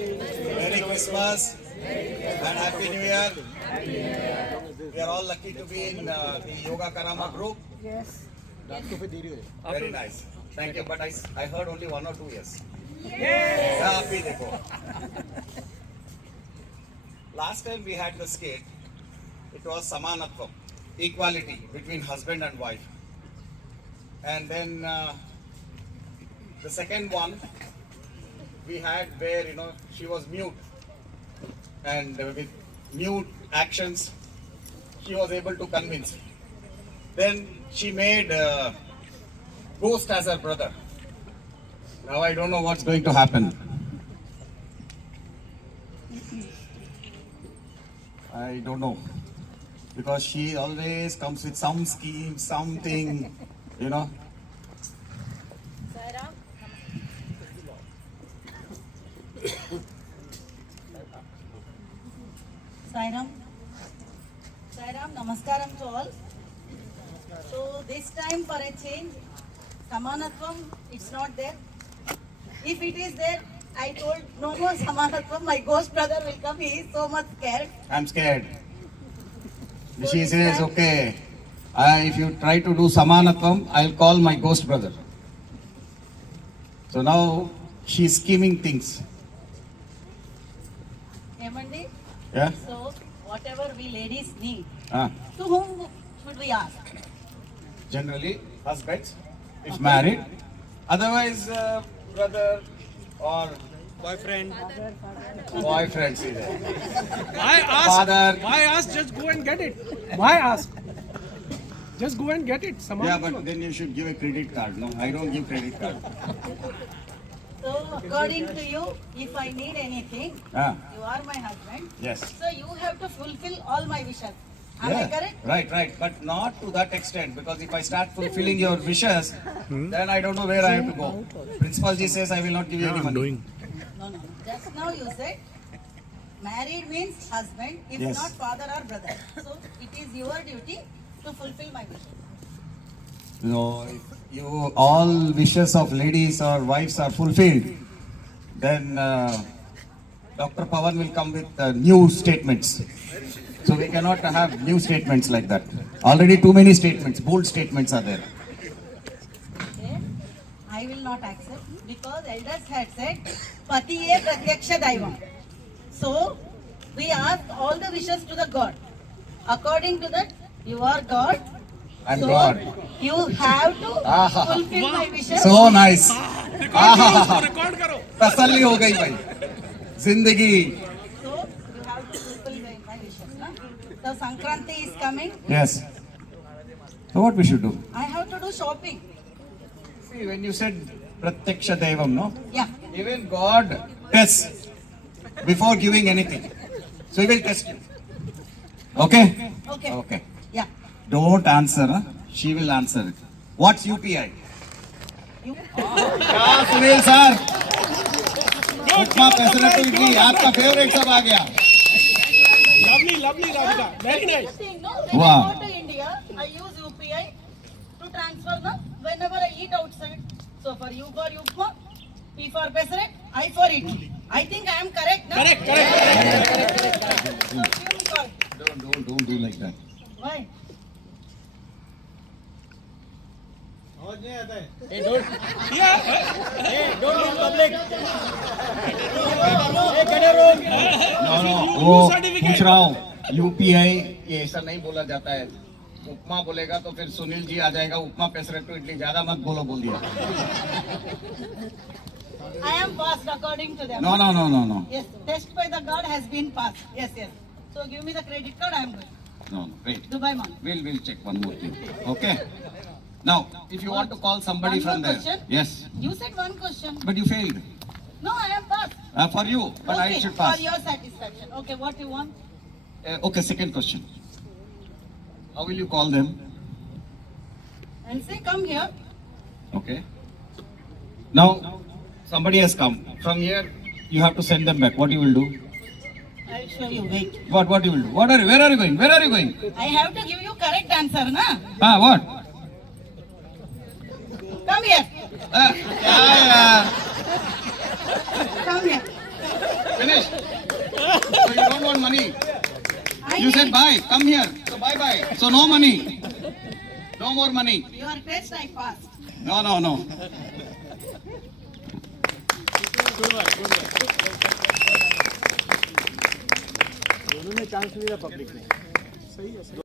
Merry Christmas and Happy New Year. We are all lucky to be in the Yoga Karama group. Yes. Very nice. Thank you. But I heard only 1 or 2 years. Happy dekho. Last time we had the skit, it was Samanatvam, equality between husband and wife. And then the second one we had where she was mute, and with mute actions she was able to convince. Then she made Ghost as her brother. Now I don't know what's going to happen. I don't know, because she always comes with some scheme, something, Sairam. Sairam, namaskaram to all. So this time for a change, Samanatvam, it's not there. If it is there, I told no more Samanatvam, my ghost brother will come, he is so much scared. I'm scared. She says, okay, if you try to do Samanatvam, I'll call my ghost brother. So now she's scheming things. Hemandi, Yeah? so whatever we ladies need, Ah. to whom should we ask? Generally, husbands, if married. Otherwise, brother or Boyfriend. boyfriend. See there. Why ask? Father. Why ask? Just go and get it. Why ask? Just go and get it. Yeah, but then you should give a credit card. No, I don't give credit card. So according to you, if I need anything, Ah, you are my husband. yes. So you have to fulfill all my wishes. Am I correct? Right. But not to that extent, because if I start fulfilling your wishes, then I don't know where I have to go. Principal ji says I will not give you any money. No. Just now you said married means husband, if Yes. not father or brother. So it is your duty to fulfill my wishes. No, if you all wishes of ladies or wives are fulfilled, then Dr. Pawan will come with new statements. So we cannot have new statements like that. Already too many statements, bold statements are there. Okay? I will not accept because elders had said Patiye Pratyaksha Daivam. So we ask all the wishes to the God. According to that, you are God. I'm so God. You have to Aha. fulfill my wishes. So nice. Record karo. तसल्ली हो गई भाई. जिंदगी. So you have to fulfill my wishes. Na? So Sankranti is coming. Yes. So what we should do? I have to do shopping. See, when you said Pratyaksha Devam, no? Yeah. Even God tests before giving anything. So he will test you. Okay? Okay. Okay. Yeah. Don't answer. Huh? She will answer it. What's UPI? You. क्या Sunil sir? उपमा पेसरट इडली आपका favourite सब आ गया. Lovely, Radhika. Very nice. Thing, no? When Wow. I go to India, I use UPI to transfer no? Whenever I eat outside. So for you for Upma, P for Pesaret, I for Idli. I think I am correct, no? Correct. So you call. Don't do like that. Why? No, वो पूछ रहा हूँ UPI ये ऐसा नहीं बोला जाता है. उपमा बोलेगा तो फिर सुनील जी आ जाएगा. उपमा पेसरट तो इडली ज्यादा मत बोल दिया. I am passed according to them. No. Yes, test by the God has been passed. Yes. So give me the credit card, I am good. No, wait. Dubai money. We'll check one more thing. Okay. Now, if you want to call somebody One from more there, question? yes, You said one question. but you failed. No, I am passed. For you, but I should pass. For your satisfaction. Okay, what you want? Okay, second question. How will you call them? And say, come here. Okay. Now, somebody has come. From here, you have to send them back. What you will do? I'll show you. Wait. What you will do? Where are you going? Where are you going? I have to give you correct answer, na? What? Come here. क्या यार? Come here. Finish. So you don't want money. You said bye. Come here. So bye bye. So no money. No more money. Your test I passed. No, no, no. दोनों ने chance नहीं दिया public ने. सही है.